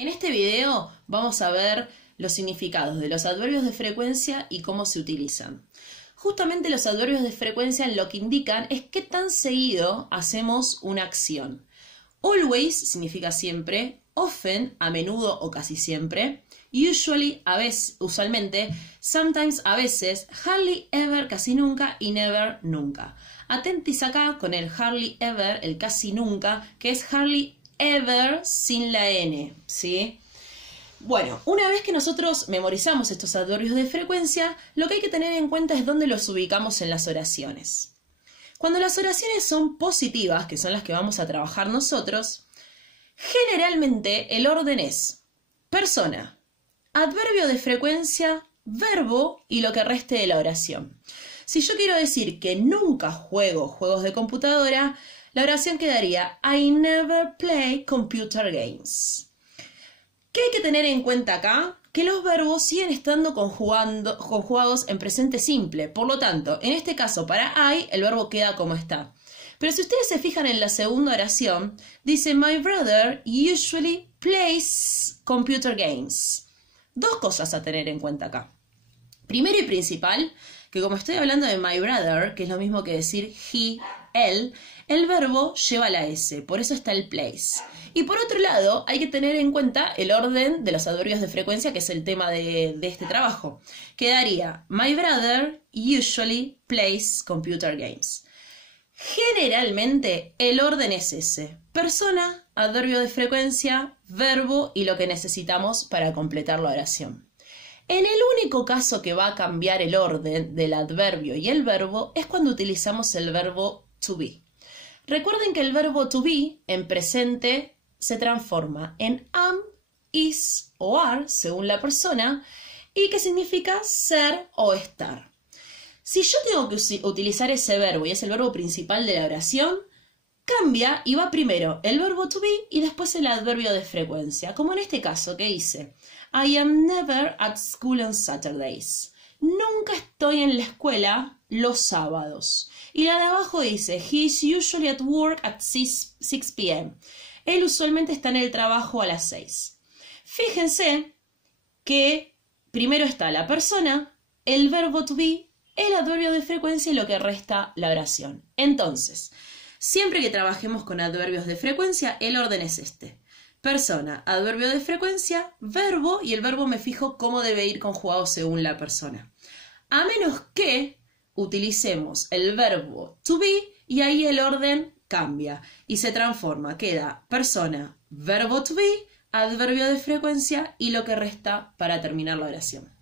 En este video vamos a ver los significados de los adverbios de frecuencia y cómo se utilizan. Justamente los adverbios de frecuencia lo que indican es qué tan seguido hacemos una acción. Always significa siempre, often, a menudo o casi siempre, usually, a veces, usualmente, sometimes, a veces, hardly ever, casi nunca y never, nunca. Atentis acá con el hardly ever, el casi nunca, que es hardly ever sin la N, ¿sí? Bueno, una vez que nosotros memorizamos estos adverbios de frecuencia, lo que hay que tener en cuenta es dónde los ubicamos en las oraciones. Cuando las oraciones son positivas, que son las que vamos a trabajar nosotros, generalmente el orden es persona, adverbio de frecuencia, verbo y lo que reste de la oración. Si yo quiero decir que nunca juego juegos de computadora, la oración quedaría I never play computer games. ¿Qué hay que tener en cuenta acá? Que los verbos siguen estando conjugados en presente simple. Por lo tanto, en este caso para I, el verbo queda como está. Pero si ustedes se fijan en la segunda oración, dice My brother usually plays computer games. Dos cosas a tener en cuenta acá. Primero y principal, que como estoy hablando de my brother, que es lo mismo que decir he, él, el verbo lleva la S, por eso está el plays. Y por otro lado, hay que tener en cuenta el orden de los adverbios de frecuencia, que es el tema de este trabajo. Quedaría, my brother usually plays computer games. Generalmente, el orden es ese. Persona, adverbio de frecuencia, verbo y lo que necesitamos para completar la oración. En el único caso que va a cambiar el orden del adverbio y el verbo es cuando utilizamos el verbo to be. Recuerden que el verbo to be en presente se transforma en am, is o are, según la persona, y que significa ser o estar. Si yo tengo que utilizar ese verbo y es el verbo principal de la oración, cambia y va primero el verbo to be y después el adverbio de frecuencia, como en este caso que dice I am never at school on Saturdays. Nunca estoy en la escuela los sábados. Y la de abajo dice he is usually at work at 6 p.m. Él usualmente está en el trabajo a las 6. Fíjense que primero está la persona, el verbo to be, el adverbio de frecuencia y lo que resta la oración. Entonces, siempre que trabajemos con adverbios de frecuencia, el orden es este. Persona, adverbio de frecuencia, verbo y el verbo me fijo cómo debe ir conjugado según la persona. A menos que utilicemos el verbo to be y ahí el orden cambia y se transforma. Queda persona, verbo to be, adverbio de frecuencia y lo que resta para terminar la oración.